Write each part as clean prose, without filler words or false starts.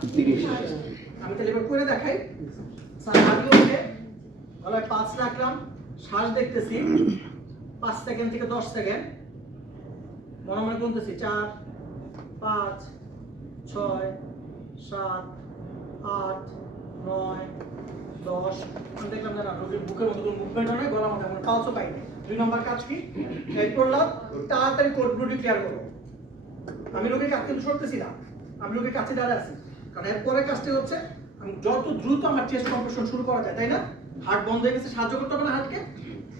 30। আমি তাহলে এবার করে দেখাই। স্যার গলায় 5 রাখলাম, শ্বাস দেখতেছি 5 সেকেন্ড থেকে 10 সেকেন্ড, মনে মনে গুনতেছি 4 5 6 7 8 9 10। আমি দেখলাম না রোগীর বুকের মতো কোনো মুভমেন্ট হয় না, গলার মধ্যে কোনো পালসও পাইনি। 2 নম্বর কাজ কি, এই করলাম তাড়াতাড়ি কোড ব্লুটি ক্লিয়ার করবো। আমি রোগীর কাছে কিন্তু সরতেছি না, আমি রোগীর কাছে দাঁড়ায় আছি, কারণ এরপরে কাজটা হচ্ছে আমি যত দ্রুত আমার চেস্ট কম্প্রেশন শুরু করা যায়, তাই না? হার্ট বন্ধ হয়ে গেছে, সাহায্য করতে হবে না হার্টকে।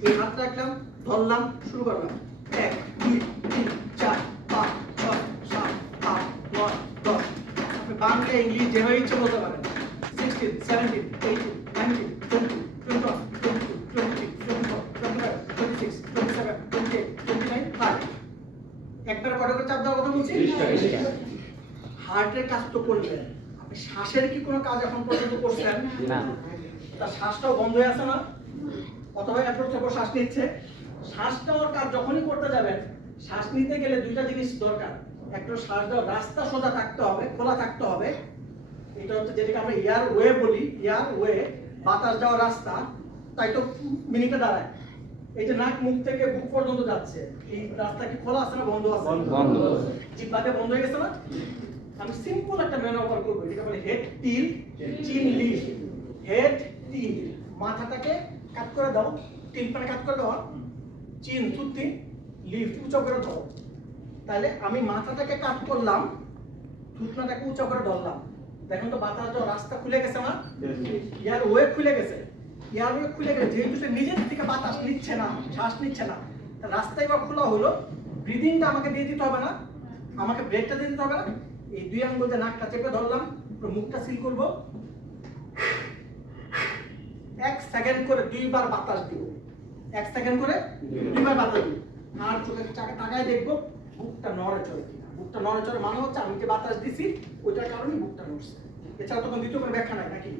এই হাত রাখলাম, ধরলাম, শুরু করলাম। 1 2 3 4 5 6 7 8 9 10। আপনি বাংলা ইংলিশ যেভাবে ইচ্ছে বলতে পারেন। 16 17 18 19 20 21 22 23 24 25 26 27 28 29 30। একবার কত করে চাপ দেওয়ার কথা বলছি? হার্টের কাজ তো করলেন, আপনি শ্বাসের কি কোনো কাজ এখন পর্যন্ত করছেন না? তার শ্বাসটাও বন্ধ হয়ে আছে না, অথবা অ্যাপ্রোচ করে শ্বাস নিচ্ছে। শ্বাস নেওয়ার কাজ যখনই করতে যাবেন, শ্বাস নিতে গেলে দুইটা জিনিস দরকার। একটা শ্বাস দেওয়ার রাস্তা সোজা থাকতে হবে, খোলা থাকতে হবে। এটা হচ্ছে যেটাকে আমরা এয়ার ওয়ে বলি, এয়ার ওয়ে, বাতাস যাওয়ার রাস্তা। তাই তো মিনিটে দাঁড়ায়। এই যে নাক মুখ থেকে বুক পর্যন্ত যাচ্ছে, এই রাস্তা কি খোলা আছে না বন্ধ আছে? বন্ধ। জিহ্বাতে বন্ধ হয়ে গেছে না? আমি সিম্পল একটা ম্যানুভার করব, এটা বলে হেড টিল চিন লিফট। হেড টিল, মাথাটাকে কাট করে দাও, টিল মানে কাট করে দাও, চিন থুতনি, লিফট উঁচু করে দাও। তাহলে আমি মাথাটাকে কাট করলাম, থুতনাটাকে উঁচু করে ধরলাম। দেখুন তো বাতাস যাওয়ার রাস্তা খুলে গেছে না? এয়ার ওয়ে খুলে গেছে। এয়ার ওয়ে খুলে গেছে, যেহেতু সে নিজের থেকে বাতাস নিচ্ছে না, শ্বাস নিচ্ছে না, রাস্তা এবার খোলা হলো। ব্রিদিংটা আমাকে দিয়ে দিতে হবে না, আমাকে ব্রেকটা দিয়ে দিতে হবে না। এই 2 আঙ্গুল দিয়ে নাকটা চেপে ধরলাম, মুখটা সিল করব। 1 সেকেন্ড করে 2 বার বাতাস দিব, 1 সেকেন্ড করে 2 বার বাতাস দিব। আর চোখের তাকায় দেখবো বুকটা নড়ে চড়ে কিনা। বুকটা নড়ে চড়ে মানে হচ্ছে আমি যে বাতাস দিছি ওইটার কারণে বুকটা নড়ছে। এছাড়া তখন দ্বিতীয় করে ব্যাখ্যা নাই নাকি?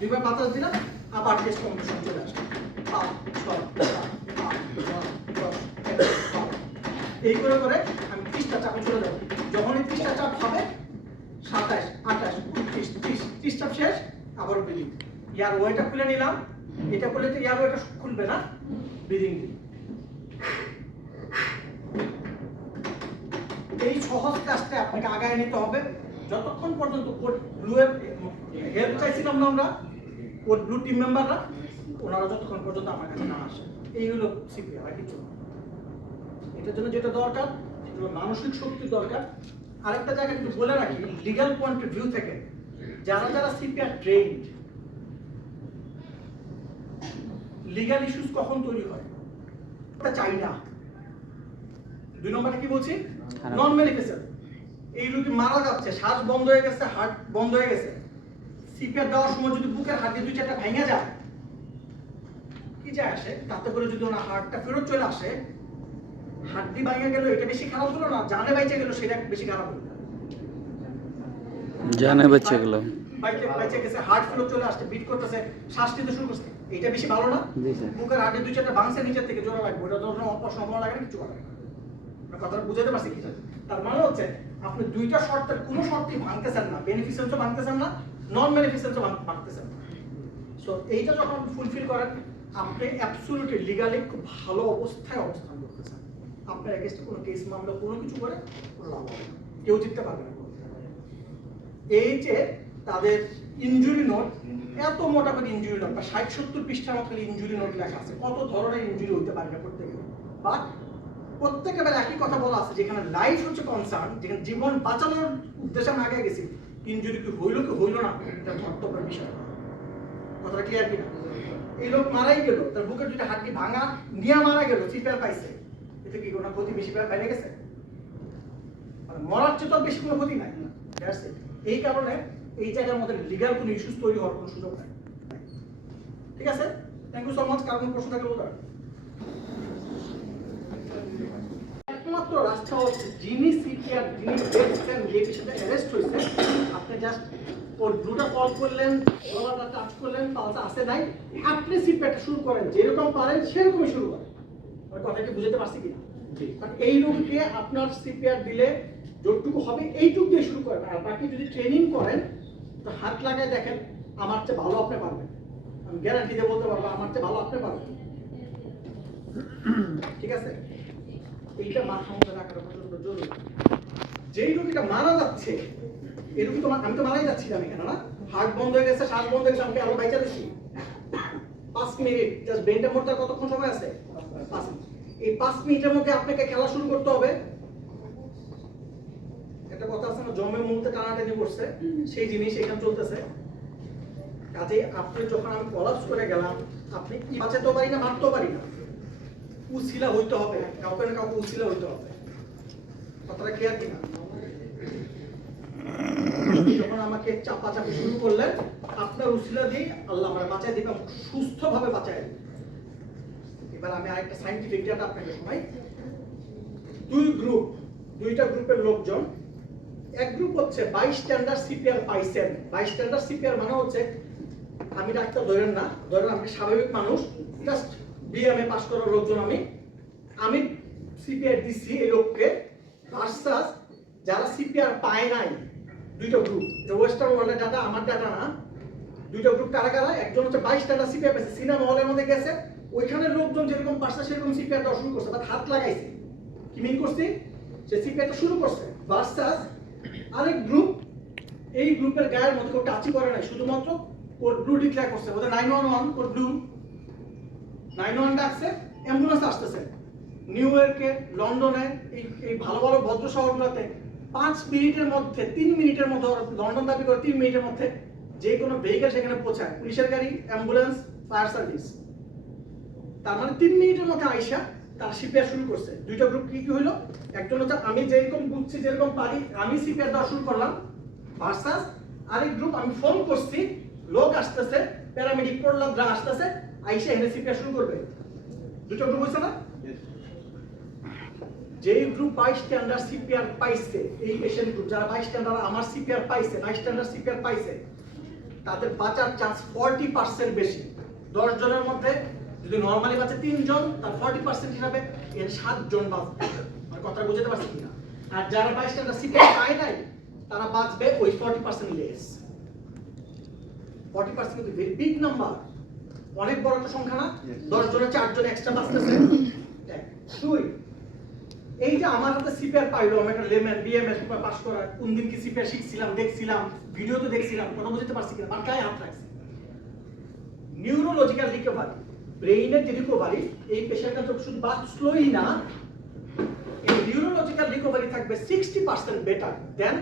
2 বার বাতাস দিলাম, আবার চেস্ট কম্প্রেশন চলে আসবে। 5 6 7 8 9 10 11 12। এই করে করে আমি 30টা চাপে চলে যাবো। যখনই 30টা চাপ হবে, 27 28 29 30, 30 চাপ শেষ, আবার ব্রিদিং। ইয়ার ওয়েটা খুলে নিলাম, এটা করলে তো ইয়ার ওয়েটা খুলবে না, ব্রিদিং দিই। এই সহজ কাজটা আপনাকে আগায় নিতে হবে যতক্ষণ পর্যন্ত কোড ব্লু এর হেল্প চাইছিলাম না আমরা, কোড ব্লু টিম মেম্বাররা, ওনারা যতক্ষণ পর্যন্ত আমার কাছে না আসে। এই হলো সিপিআর, আর কিছু না। এটার জন্য যেটা দরকার সেটা হলো মানসিক শক্তি দরকার। আরেকটা জায়গা একটু বলে রাখি, লিগ্যাল পয়েন্ট অফ ভিউ থেকে যারা যারা সিপিআর ট্রেন্ড, লিগ্যাল ইস্যুস কখন তৈরি হয় এটা চাই না। 2 নম্বরটা কি বলছি, নন ম্যানিফেস্টেড। এই রোগী মারা যাচ্ছে, শ্বাস বন্ধ হয়ে গেছে, হার্ট বন্ধ হয়ে গেছে, সিপিআর দেওয়ার সময় যদি বুকের হাড়ি 2-4টা ভেঙে যায়, কি যায় আসে? তাতে করে যদি ওনার হার্টটা ফেরত চলে আসে, হাড্ডি ভেঙে গেল এটা বেশি খারাপ হলো না, জানে বাইচে গেল সেটা বেশি খারাপ হলো। জানে বেঁচে গেল, বাইচে গেছে, হার্ট ফেরত চলে আসছে, বিট করতেছে, শ্বাস নিতে শুরু করছে, এটা বেশি ভালো না? বুকের হাড়ি 2-4টা ভাঙছে নিচের থেকে জোড়া লাগবে, ওটা ধরনের অসম্ভব লাগে না, কিছু করা লাগে না। কথাটা বুঝাতে পারছি কি? তার মানে হচ্ছে আপনি 2টা শর্তের কোনো শর্তই ভাঙতেছেন না, বেনিফিশিয়ালও ভাঙতেছেন না, নন বেনিফিশিয়ালও ভাঙতেছেন না। সো এইটা যখন ফুলফিল করেন, আপনি অ্যাবসলিউটলি লিগালি খুব ভালো অবস্থায় অবস্থান করতেছেন। আপনার এগেইনস্টে কোনো কেস মামলা কোনো কিছু করে কোনো লাভ হবে না, কেউ জিততে পারবে না। এই যে তাদের ইনজুরি নোট, এত মোটা করে ইনজুরি নোট, বা 60-70 পৃষ্ঠার মতো ইনজুরি নোট লেখা আছে, কত ধরনের ইনজুরি হইতে পারে প্রত্যেকে। বাট প্রত্যেকের বেলা একই কথা বলা আছে, যেখানে লাইফ হচ্ছে কনসার্ন, যেখানে জীবন বাঁচানোর উদ্দেশ্যে আমি আগে গেছি, ইনজুরি কি হইল না, এটা ধর্তব্যের বিষয়। কথাটা ক্লিয়ার কিনা? এই লোক মারাই গেল, তার বুকের 2টা হাড্ডি ভাঙা নিয়ে মারা গেল, সিপিআর পাইছে, এতে কি কোনো ক্ষতি বেশি বাইরে গেছে? মানে মরার চেয়ে তো বেশি কোনো ক্ষতি নাই। এই কারণে এই জায়গার মধ্যে লিগ্যাল কোনো ইস্যুস তৈরি হওয়ার কোনো সুযোগ নাই। ঠিক আছে, থ্যাংক ইউ সো মাচ। কারণ প্রশ্ন থাকলে বলতে পারেন। একমাত্র রাস্তা হচ্ছে যিনি সিপিআর, যিনি দেখছেন যে পেশেন্টটা অ্যারেস্ট হয়েছে, আপনি জাস্ট ওর ব্লুটা কল করলেন, গলাটা টাচ করলেন, পালস আসে নাই, আপনি সিপিআরটা শুরু করেন, যেরকম পারেন সেরকমই শুরু করেন। আমার কথা কি বুঝতে পারছি কিনা? কারণ এই রোগীকে আপনার সিপিআর দিলে যতটুকু হবে এইটুকু দিয়ে শুরু করেন, আর বাকি যদি ট্রেনিং করেন তো হাত লাগায় দেখেন আমার চেয়ে ভালো আপনি পারবেন, আমি গ্যারান্টি দিয়ে বলতে পারবো আমার চেয়ে ভালো আপনি পারবেন। ঠিক আছে, এইটা মাথা মধ্যে রাখাটা প্রচন্ড জরুরি। যেই রোগীটা মারা যাচ্ছে এই রোগী তো আমি তো মারাই যাচ্ছিলাম এখানে না, হার্ট বন্ধ হয়ে গেছে, শ্বাস বন্ধ হয়ে গেছে, আমাকে আলো বাইচা দিচ্ছি 5 মিনিট, জাস্ট ব্রেনটা মরতে কতক্ষণ সময় আছে? 5 মিনিট। এই 5 মিনিটের মধ্যে আপনাকে খেলা শুরু করতে হবে। একটা কথা আছে না, জমে মুহূর্তে টানাটানি করছে, সেই জিনিস এখানে চলতেছে। কাজে আপনি যখন আমি কলাপস করে গেলাম, আপনি কি বাঁচাতেও পারি না, মারতেও পারি না, উছিলা হইতে হবে, কাউকে না কাউকে উছিলা হইতে হবে। কথাটা ক্লিয়ার কিনা? যখন আমাকে চাপাচাপি শুরু করলেন, আপনার উছিলা দিয়ে আল্লাহ আমার বাঁচায় দিবে, সুস্থভাবে বাঁচায় দিবে। এবার আমি আরেকটা সাইন্টিফিক ডাটা আপনাকে শোনাই। দুইটা গ্রুপের লোকজন, এক গ্রুপ হচ্ছে বাইস্ট্যান্ডার সিপিআর পাইছেন। বাইস্ট্যান্ডার সিপিআর মানে হচ্ছে আমি ডাক্তার ধরেন না, ধরেন আমি স্বাভাবিক মানুষ, জাস্ট বিএমএ পাস করার লোকজন, আমি সিপিআর দিচ্ছি এই লোককে, ভার্সাস যারা সিপিআর পায় নাই। দুইটা গ্রুপ, ওয়েস্টার্ন ওয়ার্ল্ডের ডাটা, আমার ডাটা না। দুইটা গ্রুপ কারা কারা? একজন হচ্ছে বাইস্ট্যান্ডার সিপিআর পেয়েছে, সিনেমা হলের মধ্যে গেছে, ওইখানে লোকজন যেরকম পারছে সেরকম সিপিআর দেওয়া শুরু করছে, বাট হাত লাগাইছে। কি মিন করছি? সে সিপিআরটা শুরু করছে। ভার্সাস আরেক গ্রুপ, এই গ্রুপের গায়ের মধ্যে কেউ টাচই করে নাই, শুধুমাত্র কোড ব্লু ডিক্লেয়ার করছে, ওদের 911 কোড ব্লু, 911 ডাকছে, অ্যাম্বুলেন্স আসতেছে। নিউ ইয়র্কে, লন্ডনে, এই ভালো ভালো ভদ্র শহরগুলোতে 5 মিনিটের মধ্যে, 3 মিনিটের মধ্যে, লন্ডন দাবি করে 3 মিনিটের মধ্যে যে কোনো ভেহিকেল সেখানে পৌঁছায়, পুলিশের গাড়ি, অ্যাম্বুলেন্স, ফায়ার সার্ভিস। তার মানে 3 মিনিটের মধ্যে আইসা তার সিপিআর শুরু করছে। দুইটা গ্রুপ কি কি হলো? একজন হচ্ছে আমি যেরকম বুঝছি, যেরকম পারি আমি সিপিআর দেওয়া শুরু করলাম, ভার্সাস আরেক গ্রুপ আমি ফোন করছি, লোক আসতেছে, প্যারামেডিক পড়লাম আসতেছে, আইসা এখানে সিপিআর শুরু করবে। দুটো গ্রুপ হয়েছে না? যেই গ্রুপ বাইস্ট্যান্ডার সিপিআর পাইছে, এই পেশেন্ট গ্রুপ যারা বাইস্ট্যান্ডার আমার সিপিআর পাইছে, বাইস্ট্যান্ডার সিপিআর পাইছে, তাদের বাঁচার চান্স 40% বেশি। 10 জনের মধ্যে যদি নরমালি বাঁচে 3 জন, তার 40% হিসাবে এর 7 জন বাঁচবে। মানে কথা বুঝতে পারছি কিনা? আর যারা বাইস্ট্যান্ডার সিপিআর পায় নাই, তারা বাঁচবে ওই 40% লেস। 40% কিন্তু ভেরি বিগ নাম্বার, অনেক বড় একটা সংখ্যা না? 10 জনে 4 জন এক্সট্রা বাঁচতেছে। দুই, এই যে আমার হাতে সিপিআর পাইলো, আমি একটা লেমেন বিএমএস পাস করা, কোন দিন কি সিপিআর শিখছিলাম, দেখছিলাম, ভিডিও তো দেখছিলাম, কথা বুঝতে পারছি কিনা, আর গায়ে হাত রাখছি। নিউরোলজিক্যাল রিকভারি, ব্রেইনের যে রিকভারি, এই পেশেন্টটা তো শুধু বাঁচলোই না, এই নিউরোলজিক্যাল রিকভারি থাকবে 60% বেটার দেন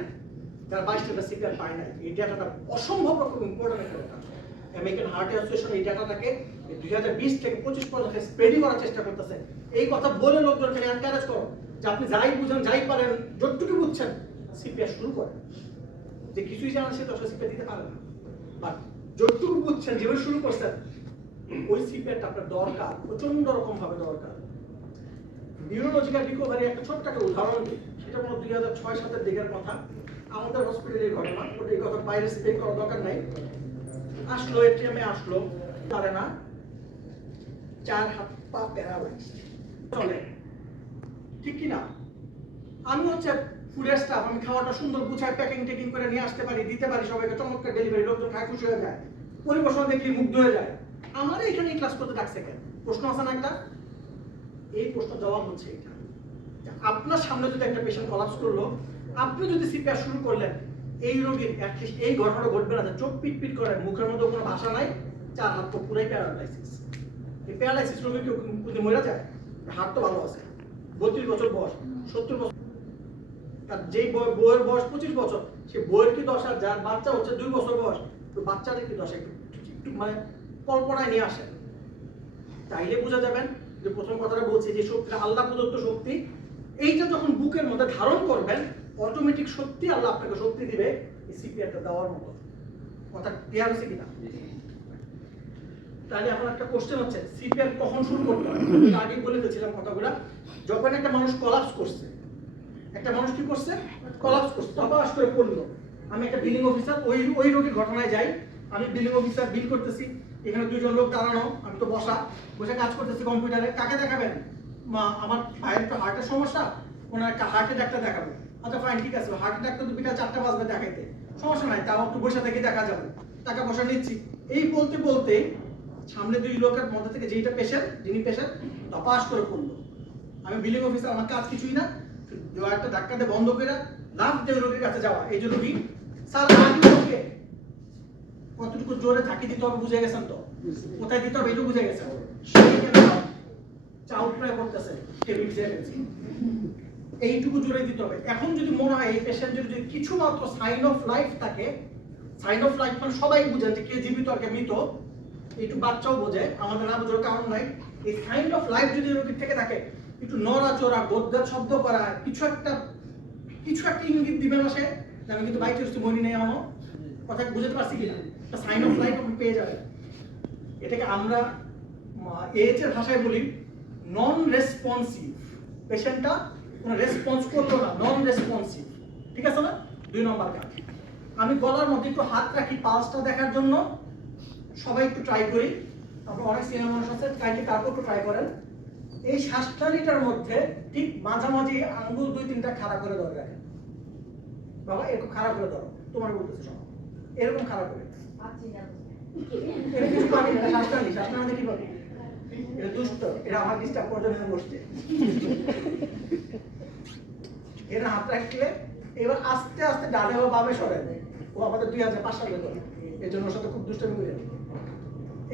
যারা বাইস্ট্যান্ডার সিপিআর পায় না। এই ডাটাটা অসম্ভব রকম ইম্পর্টেন্ট একটা ডাটা। আমেরিকান হার্ট অ্যাসোসিয়েশন এই ডাটাটাকে 2020 থেকে 25 পর্যন্ত স্প্রেডই করার চেষ্টা করতেছে। এই কথা বলে লোকজনকে এনকারেজ করো যে আপনি যাই বুঝেন, যাই পারেন, যতটুকু বুঝছেন সিপিআর শুরু করেন। যে কিছুই জানেন সে তো সিপিআর দিতে পারে না, বাট যতটুকু বুঝছেন, যেভাবে শুরু করছেন, ওই সিপিআরটা আপনার দরকার, প্রচন্ড রকম ভাবে দরকার। নিউরোলজিক্যাল রিকভারি একটা ছোট্ট একটা উদাহরণ দিই, সেটা কোনো 2006-07 দিকের কথা, আমাদের হসপিটালের ঘটনা, এই কথা বাইরে স্পেক করার দরকার নাই। আসলো এটিএমে, আসলো, পারে না, 4 হাত পা প্যারালাইজ, চলে, ঠিক কি না? আমি হচ্ছে ফুডের স্টাফ, আমি খাওয়াটা সুন্দর গুছায় প্যাকিং টেকিং করে নিয়ে আসতে পারি, দিতে পারি সবাইকে, চমৎকার ডেলিভারি, লোকজন খায় খুশি হয়ে যায়, পরিবেশন দেখলে মুগ্ধ হয়ে যায়। আমার এখানে এই ক্লাস করতে ডাকছে কেন? প্রশ্ন আছে না একটা? এই প্রশ্ন জবাব হচ্ছে এটা, আপনার সামনে যদি একটা পেশেন্ট কলাপস করলো, আপনি যদি সিপিআর শুরু করলেন, এই রোগীর অ্যাটলিস্ট এই ঘটনাটা ঘটবে না, চোখ পিট পিট করে, মুখের মধ্যে কোনো ভাষা নাই, 4 হাত তো পুরাই প্যারালাইসিস। এই প্যারালাইসিস রোগী কেউ যদি মরে যায়, হাত তো ভালো আছে, 32 বছর বয়স, 70 বছর, তার যেই বউয়ের বয়স 25 বছর, সে বউয়ের কি দশা, যার বাচ্চা হচ্ছে 2 বছর বয়স, তো বাচ্চাদের কি দশা একটু মানে কল্পনায় নিয়ে আসেন, তাইলে বোঝা যাবেন যে প্রথম কথাটা বলছি যে শক্তি আল্লাহ প্রদত্ত শক্তি, এইটা যখন বুকের মধ্যে ধারণ করবেন, অটোমেটিক সত্যি আল্লাহ আপনাকে শক্তি দিবে এই সিপিআরটা দেওয়ার মতো। কথা ক্লিয়ার হচ্ছে কিনা? তাহলে এখন একটা কোশ্চেন হচ্ছে, সিপিআর কখন শুরু করতে হয়? আমি আগেই বলে দিয়েছিলাম কথাগুলো। যখন একটা মানুষ কলাপস করছে, একটা মানুষ কি করছে, কলাপস করছে, তপাস করে পড়লো, আমি একটা বিলিং অফিসার, ওই রোগীর ঘটনায় যাই, আমি বিলিং অফিসার বিল করতেছি, এখানে 2 জন লোক দাঁড়ানো, আমি তো বসে কাজ করতেছি কম্পিউটারে, কাকে দেখাবেন? মা আমার ভাইয়ের তো হার্টের সমস্যা, ওনার একটা হার্টের ডাক্তার দেখাবো, আচ্ছা ফাইন, ঠিক আছে, হার্ট ডাক্তার তো বিকাল 4টা বাজবে দেখাইতে, সমস্যা নাই, তাও একটু বসে থেকে দেখা যাবে, টাকা পয়সা নিচ্ছি। এই বলতে বলতে সামনে 2 লোকের মধ্যে থেকে যিনি পেশেন্ট পাস করে পড়লো। আমি বিলিং অফিসার, আমার কাজ কিছুই না, একটা ধাক্কা দিয়ে বন্ধ করে লাভ দিয়ে রোগীর কাছে যাওয়া। এই যে রোগী স্যার আগে কতটুকু জোরে ঝাঁকি দিতে হবে বুঝে গেছেন তো, কোথায় দিতে হবে এটাও বুঝে গেছেন। চাউট প্রায় করতেছে টেবিল চেয়ারে, এইটুকু জোরে দিতে হবে। এখন যদি মনে হয় এই পেশেন্টের যদি কিছু মাত্র সাইন অফ লাইফ থাকে, সাইন অফ লাইফ মানে সবাই বুঝেন যে কে জীবিত আর কে মৃত, একটু বাচ্চাও বোঝে, আমাদের না বোঝার কারণ নাই। এই সাইন অফ লাইফ যদি রোগীর থেকে থাকে, একটু নড়াচড়া, গোদগাদ শব্দ করা, কিছু একটা ইঙ্গিত দিবেন না সে, আমি কিন্তু বাইক চলছি মনি নেই, আমার কথা বুঝতে পারছি কিনা, সাইন অফ লাইফ আপনি পেয়ে যাবেন। এটাকে আমরা এর ভাষায় বলি নন রেসপন্সিভ। পেশেন্টটা কোনো রেসপন্স করলো না, নন রেসপন্সিভ, ঠিক আছে না? 2 নম্বর কাজ, আমি গলার মধ্যে একটু হাত রাখি পালসটা দেখার জন্য, সবাই একটু ট্রাই করি, আপনার অনেক সিনিয়র মানুষ আছে, কাইন্ডলি তারপর একটু ট্রাই করেন। এই শ্বাসনালীটার মধ্যে ঠিক মাঝামাঝি আঙ্গুল 2-3টা খাড়া করে ধরে রাখেন। বাবা এরকম খাড়া করে ধরো, তোমার বলতেছে সব এরকম খাড়া করে, এর কিছু পাবি না, শ্বাসনালী কি পাবি? এটা দুষ্ট, এটা আমার ডিস্টার্ব করার জন্য বসছে। এর হাত রাখলে এবার আস্তে আস্তে ডানে ও বামে সরায় দেয়। ও আমাদের 2005 সালে করে, এই জন্য ওর সাথে খুব দুষ্টামি করে।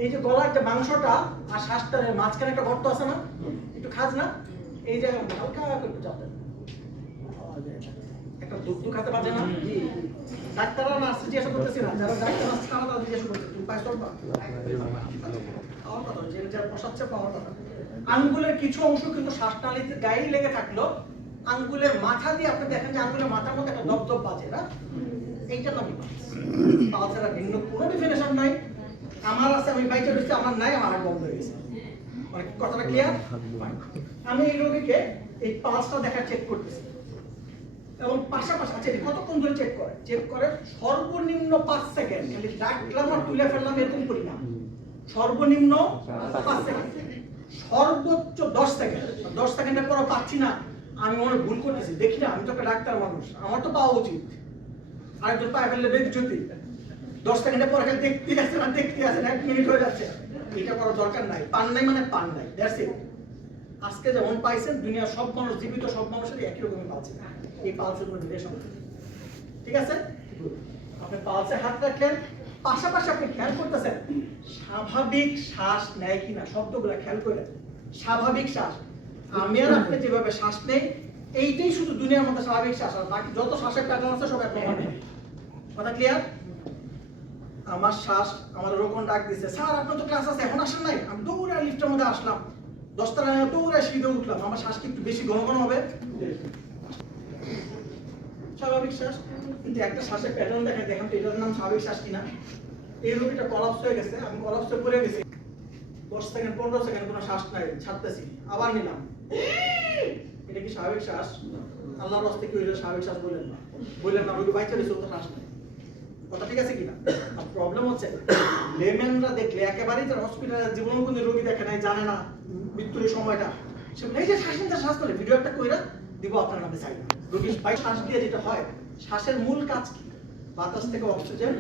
এই যে গলার যে মাংসটা আর শ্বাসটার মাঝখানে একটা গর্ত আছে না, একটু খাজ না, এই জায়গায় হালকা করে একটু চাপ দেন, একটা দুঃখ খাতে পারছে না। ডাক্তাররা নার্স জিজ্ঞাসা করতেছি না, যারা ডাক্তার নার্স তারা জিজ্ঞাসা করছে তুমি পাইছ না, আমার কথা যে যারা বসাচ্ছে পাওয়ার কথা। আঙ্গুলের কিছু অংশ কিন্তু শ্বাসনালীতে গায়ে লেগে থাকলো, আঙ্গুলের মাথা দিয়ে আপনি দেখেন যে আঙ্গুলের মাথার মধ্যে একটা দপদপ বাজে না, এইটার নামই পালসের ভিন্ন কোনো ডেফিনেশন নাই। আমার আছে, আমি বাইকে বসছি, আমার নাই, আমার হার্ট বন্ধ হয়ে গেছে, মানে কথাটা ক্লিয়ার? আমি এই রোগীকে এই পালসটা দেখা চেক করতেছি এবং পাশাপাশি, আচ্ছা কতক্ষণ ধরে চেক করে সর্বনিম্ন 5 সেকেন্ড, খালি ডাকলাম আর তুলে ফেললাম এরকম করি না, সর্বনিম্ন 5 সেকেন্ড, সর্বোচ্চ 10 সেকেন্ড। 10 সেকেন্ডের পর পাচ্ছি না, আমি মনে ভুল করতেছি, দেখি না, আমি তো একটা ডাক্তার মানুষ, আমার তো পাওয়া উচিত, আরেকজন পায়ে ফেললে বেজ্জতি। 10 সেকেন্ডের পর খালি দেখতে আছে না, 1 মিনিট হয়ে যাচ্ছে, এটা করার দরকার নাই, পান নাই মানে পান নাই, দ্যাটস ইট। আজকে যেমন পাইছেন, দুনিয়ার সব মানুষ, জীবিত সব মানুষের একই রকমই পাচ্ছে, এই পালসের কোনো রিলেশন, ঠিক আছে? আপনি পালসে হাত রাখলেন, পাশাপাশি আপনি খেয়াল করতেছেন স্বাভাবিক শ্বাস নেয় কিনা, শব্দগুলো খেয়াল করে, স্বাভাবিক শ্বাস। আমি আর আপনি যেভাবে শ্বাস নেই, এইটাই শুধু দুনিয়ার মধ্যে স্বাভাবিক শ্বাস, আর বাকি যত শ্বাসের প্যাটার্ন আছে সব একরকম। কথা ক্লিয়ার? আমার শ্বাস, আমার রোকন ডাক দিচ্ছে, স্যার আপনার তো ক্লাস আছে, এখন আসেন নাই? আমি দৌড়ে লিফটের মধ্যে আসলাম, 10 তলায় দৌড়ে সিঁড়িতে উঠলাম, আমার শ্বাস কি একটু বেশি ঘন ঘন হবে? স্বাভাবিক শ্বাস। কিন্তু একটা শ্বাসের প্যাটার্ন দেখেন তো এটার নাম স্বাভাবিক শ্বাস কিনা। এই রোগীটা কলাপস হয়ে গেছে, আমি কলাপসে পড়ে গেছি, 10 সেকেন্ড 15 সেকেন্ড কোনো শ্বাস নাই, ছাড়তেছি, আবার নিলাম, এটা কি স্বাভাবিক শ্বাস? আল্লাহর রাস্তে কি হইলো স্বাভাবিক শ্বাস বলেন না, রোগী বাইচা দিছে, তো শ্বাস নাই। কথা ঠিক আছে কিনা? আর প্রবলেম হচ্ছে লেমেনরা দেখলে একেবারেই তার হসপিটালে জীবনে কোনো রোগী দেখে নাই, জানে না মৃত্যুর সময়টা, সে বলে এই যে শ্বাস করে ভিডিও একটা কইরা দিব আপনার নামে চাই না। রোগীর বাই শ্বাস দিয়ে যেটা হয়, শ্বাসের মূল কাজ কি? বাতাস থেকে অক্সিজেন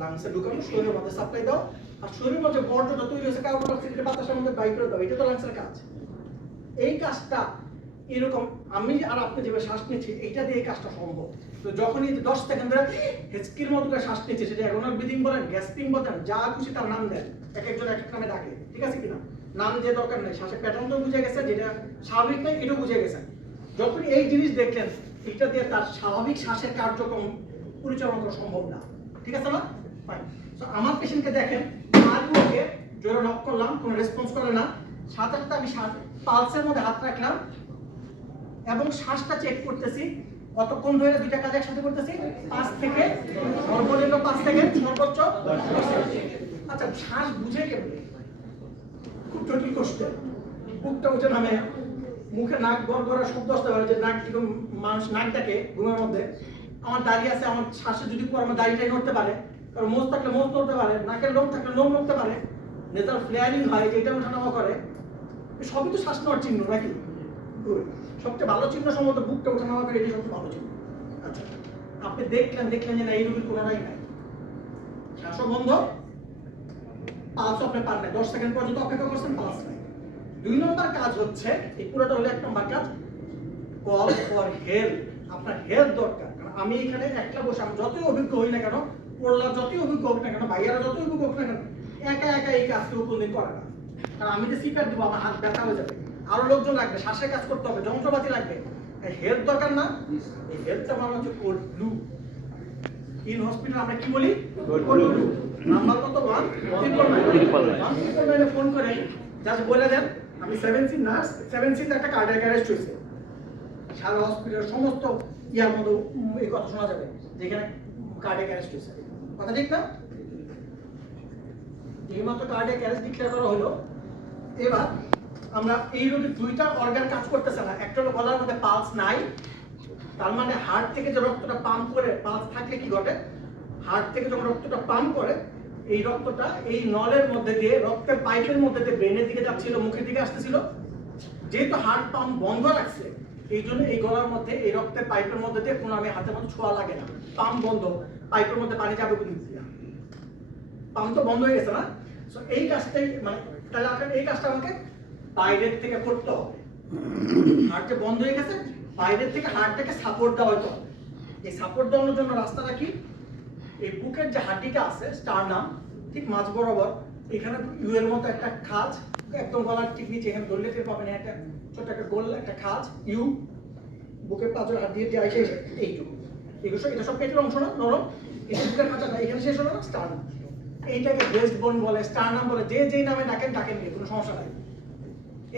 লাংসে ঢুকানো, শরীরের মধ্যে সাপ্লাই দাও, আর শরীরের মধ্যে বর্জ্যটা তৈরি হয়েছে কার্বন ডাই অক্সাইড বাতাসের মধ্যে বাইর করে দাও, এটা তো লাংসের কাজ। এই কাজটা এরকম আমি আর আপনি যেভাবে শ্বাস নিচ্ছি, এইটা দিয়ে এই কাজটা সম্ভব। তো যখনই 10 সেকেন্ড ধরে হেঁচকির মতো করে শ্বাস নিচ্ছে, সেটা অ্যাগোনাল ব্রিদিং বলেন, গ্যাসপিং বলেন, যা খুশি তার নাম দেন, এক একজন এক এক নামে ডাকে, ঠিক আছে কিনা? নাম দিয়ে দরকার নেই, শ্বাসের প্যাটার্ন তো বুঝে গেছে, যেটা স্বাভাবিক নাই এটাও বুঝে গেছে। যখন এই জিনিস দেখলেন, এটা দিয়ে তার স্বাভাবিক শ্বাসের কার্যক্রম পরিচালনা করা সম্ভব না, ঠিক আছে না? ফাইন। তো আমার পেশেন্টকে দেখেন, ওকে জোরে নক করলাম, কোনো রেসপন্স করে না, সাথে সাথে আমি পালসের মধ্যে হাত রাখলাম এবং শ্বাসটা চেক করতেছি, কতক্ষণ ধরে দুইটা কাজ একসাথে করতেছি, 5 থেকে সর্বনিম্ন 5 সেকেন্ড, সর্বোচ্চ 10 সেকেন্ড। আচ্ছা শ্বাস বুঝে কেমন? খুব জটিল কোশ্চেন। বুকটা উঠে নামে, মুখে নাক গড়গড়া শব্দ আসতে পারে, যে নাক এরকম মানুষ নাক ডাকে ঘুমের মধ্যে। আমার দাড়ি আছে, আমার শ্বাসে যদি পর আমার দাড়িটাই নড়তে পারে, কারণ মোজ থাকলে মোজ নড়তে পারে, নাকের লোম থাকলে লোম নড়তে পারে, নেতার ফ্লেয়ারিং হয়, যেটা ওঠানামা করে, সবই তো শ্বাস নেওয়ার চিহ্ন নাকি? সবচেয়ে ভালো চিহ্ন সম্ভবত বুকটা ওঠানামা করে, এটাই সবচেয়ে ভালো চিহ্ন। আপনি দেখলেন যে না এই রোগীর কোনোটাই নাই, শ্বাসও বন্ধ, পালসও আপনি পান নাই, 10 সেকেন্ড পর্যন্ত অপেক্ষা করছেন, পালস নাই। 2 নম্বর কাজ হচ্ছে, এই পুরোটা হলো 1 নম্বর কাজ, কল ফর হেল্প। আপনার হেল্প দরকার। কারণ আমি এখানে একলা বসে, আমি যতই অভিজ্ঞ হই না কেন, পড়লা যতই অভিজ্ঞ হোক না কেন, ভাইয়ারা যতই অভিজ্ঞ হোক না কেন, একা একা এই কাজ কেউ কোনদিন করে না। কারণ আমি যে সিপিআর দিব, আমার হাত ব্যথা হয়ে যাবে, আরো লোকজন লাগবে, শ্বাসের কাজ করতে হবে, যন্ত্রপাতি লাগবে, হেল্প দরকার না? এই হেল্পটা মানে হচ্ছে কোড ব্লু। ইন হসপিটাল আমরা কি বলি? Code blue. নাম্বার কত? 1 ফোন করে জাস্ট বলে দেন আমি 7C নার্স, 7C তে একটা কার্ডিয়াক অ্যারেস্ট হয়েছে। সারা হসপিটালের সমস্ত ইয়ার মধ্যে এই কথা শোনা যাবে যেখানে কার্ডিয়াক অ্যারেস্ট হয়েছে। কথা ঠিক না? এইমাত্র কার্ডিয়াক অ্যারেস্ট ডিক্লেয়ার করা হলো। এবার আমরা এই রোগীর 2টা অর্গান কাজ করতেছে না। একটা হলো গলার মধ্যে পালস নাই, তার মানে হার্ট থেকে যে রক্তটা পাম্প করে, পালস থাকলে কি ঘটে, হার্ট থেকে যখন রক্তটা পাম্প করে, এই রক্তটা এই নলের মধ্যে দিয়ে, রক্তের পাইপের মধ্যে দিয়ে ব্রেনের দিকে যাচ্ছিল, মুখের দিকে আসতেছিল। যেহেতু হার্ট পাম্প বন্ধ রাখছে, এই জন্য এই গলার মধ্যে এই রক্তের পাইপের মধ্যে দিয়ে কোনো আমি হাতের মধ্যে ছোঁয়া লাগে না। পাম্প বন্ধ, পাইপের মধ্যে পানি যাবে কোন দিক দিয়ে? পাম্প তো বন্ধ হয়ে গেছে না? সো এই কাজটাই মানে, তাহলে আপনার এই কাজটা আমাকে বাইরের থেকে করতে হবে। হার্ট যে বন্ধ হয়ে গেছে, বাইরের থেকে হার্টটাকে সাপোর্ট দেওয়া হতো। এই সাপোর্ট দেওয়ার জন্য রাস্তাটা কি? এই বুকের যে হাড্ডিটা আছে, স্টারনাম, ঠিক মাঝ বরাবর এখানে ইউ এর মতো একটা খাঁজ, একদম গলার ঠিক নিচে, এখানে ধরলে টের পাবেন, একটা ছোট একটা গোল একটা খাঁজ, ইউ, বুকের পাঁচর হাত দিয়ে আসে এইটুকু। এটা সব পেটের অংশ না, নরম, এই বুকের খাঁচাটা এখানে শেষ হলো না, স্টারনাম। এইটাকে ব্রেস্ট বোন বলে, স্টারনাম বলে, যে যেই নামে ডাকেন নিয়ে কোনো সমস্যা নাই।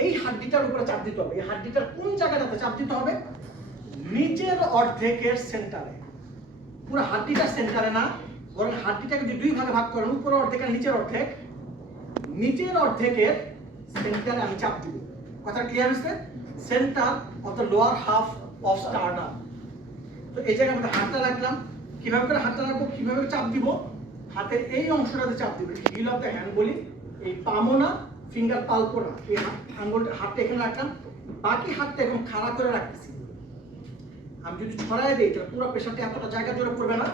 এই হাড্ডিটার উপরে চাপ দিতে হবে। এই হাড্ডিটার কোন জায়গাটাতে চাপ দিতে হবে? নিচের অর্ধেকের সেন্টারে। পুরো হাড্ডিটার সেন্টারে না, বরং হাড্ডিটাকে যদি 2 ভাগে ভাগ করেন, উপরের অর্ধেক আর নিচের অর্ধেক, নিচের অর্ধেকের সেন্টারে আমি চাপ দিব। কথা ক্লিয়ার হচ্ছে? Centre of the lower half of sternum. তো এই জায়গায় আমরা হাতটা রাখলাম। কিভাবে করে হাতটা রাখবো, কিভাবে চাপ দিব? হাতের এই অংশটাতে চাপ দিব, হিল অফ দ্য হ্যান্ড বলি। এই পামো না, ফিঙ্গার পালপো না, এই আঙ্গুলটা, হাতটা এখানে রাখলাম। বাকি হাতটা এরকম খাড়া করে রাখতেছি। আমি যদি ছড়াই দিই তাহলে পুরো প্রেশারটা এতটা জায়গা জুড়ে পড়বে না।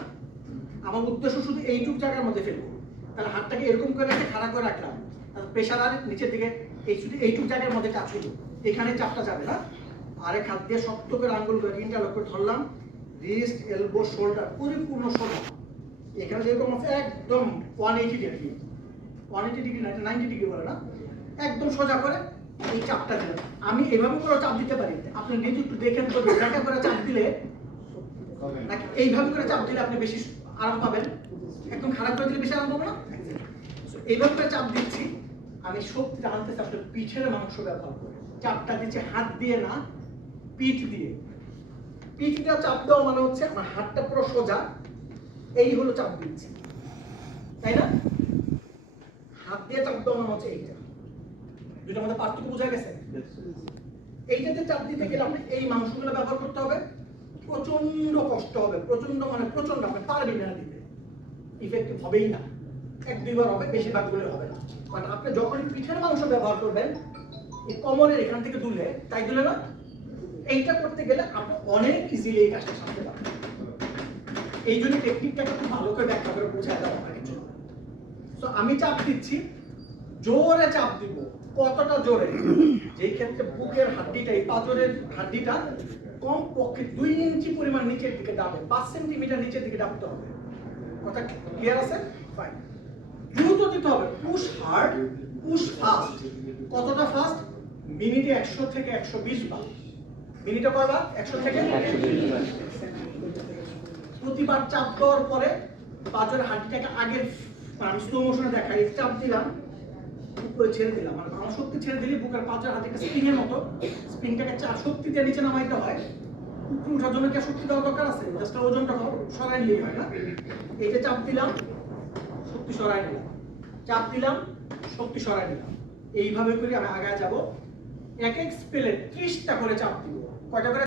আমার উদ্দেশ্য শুধু এইটুক জায়গার মধ্যে ফেলবো। তাহলে হাতটাকে এরকম করে রেখে খাড়া করে রাখলাম, তাহলে প্রেশার আর নিচের দিকে এই শুধু এইটুক জায়গার মধ্যে কাজ করবো। এখানে চাপটা যাবে না। আরেক হাত দিয়ে শক্ত করে আঙ্গুলগুলো ইন্টারলক করে ধরলাম, রিস্ট, এলবো, শোল্ডার পরিপূর্ণ সোজা। এখানে যেরকম আছে একদম 180 ডিগ্রি, 180 ডিগ্রি না, 90 ডিগ্রি বলে না, একদম সোজা করে এই চাপটা দিলাম। আমি এভাবে করে চাপ দিতে পারি, আপনি নিজে একটু দেখেন তো, এটা করে চাপ দিলে নাকি এইভাবে করে চাপ দিলে আপনি বেশি আরাম পাবেন? একদম খারাপ করে দিলে বেশি আরাম পাবো না? এইভাবে করে চাপ দিচ্ছি, আমি শক্তিটা আনতেছি আপনার পিঠের মাংস ব্যবহার করে। চাপটা দিচ্ছি হাত দিয়ে না, পিঠ দিয়ে। পিঠ দিয়ে চাপ দেওয়া মানে হচ্ছে আমার হাতটা পুরো সোজা, এই হলো চাপ দিচ্ছি, তাই না? হাত দিয়ে চাপ দেওয়া মানে হচ্ছে এইটা। দুইটার মধ্যে পার্থক্য বোঝা গেছে? এইটাতে চাপ দিতে গেলে আপনি এই মাংসগুলো ব্যবহার করতে হবে। প্রচন্ড কষ্ট হবে, প্রচন্ড মানে প্রচন্ড, আপনি পারবেন না দিতে, ইফেক্টিভ হবেই না। 1-2 বার হবে, বেশিরভাগগুলো হবে না। কারণ আপনি যখন পিঠের মাংস ব্যবহার করবেন, এই কোমরের এখান থেকে দুলে, তাই দুলে না, এইটা করতে গেলে আপনি অনেক ইজিলি এই কাজটা সারতে পারবেন। এই জন্য টেকনিকটাকে খুব ভালো করে ব্যাখ্যা করে বোঝায় দেওয়া আমার জন্য। তো আমি চাপ দিচ্ছি, জোরে চাপ দিব। কতটা জোরে? যেই ক্ষেত্রে বুকের হাড্ডিটা, এই পাঁজরের হাড্ডিটা কম পক্ষে 2 ইঞ্চি পরিমাণ নিচের দিকে দাবে, 5 সেন্টিমিটার নিচের দিকে দাবতে হবে। কথা ক্লিয়ার আছে? ফাইন। দ্রুত দিতে হবে, পুশ হার্ড, পুশ ফাস্ট। কতটা ফাস্ট? মিনিটে 100 থেকে 120 বার। মিনিটে কয়বার? 100 থেকে 120 বার। প্রতিবার চাপ দেওয়ার পরে পাঁজরের হাড্ডিটাকে আগের, আমি স্লো মোশনে দেখাই, চাপ দিলাম, উপরে ছেড়ে দিলাম, মানে আমার শক্তি ছেড়ে দিলে বুকের পাঁজরের হাড্ডিটা স্প্রিং এর মতো, স্প্রিংটাকে শক্তি দিয়ে নিচে নামাইতে হয়। উপরে ওঠার জন্য কি শক্তি দেওয়ার দরকার আছে? জাস্ট ওজনটা সরাই নিলেই হয় না? এইটা চাপ দিলাম, শক্তি সরাই নিলাম, চাপ দিলাম, শক্তি সরাই নিলাম। এইভাবে করে আমি আগায় যাব। এক এক স্পেলে 30টা করে চাপ দিব। কয়টা করে?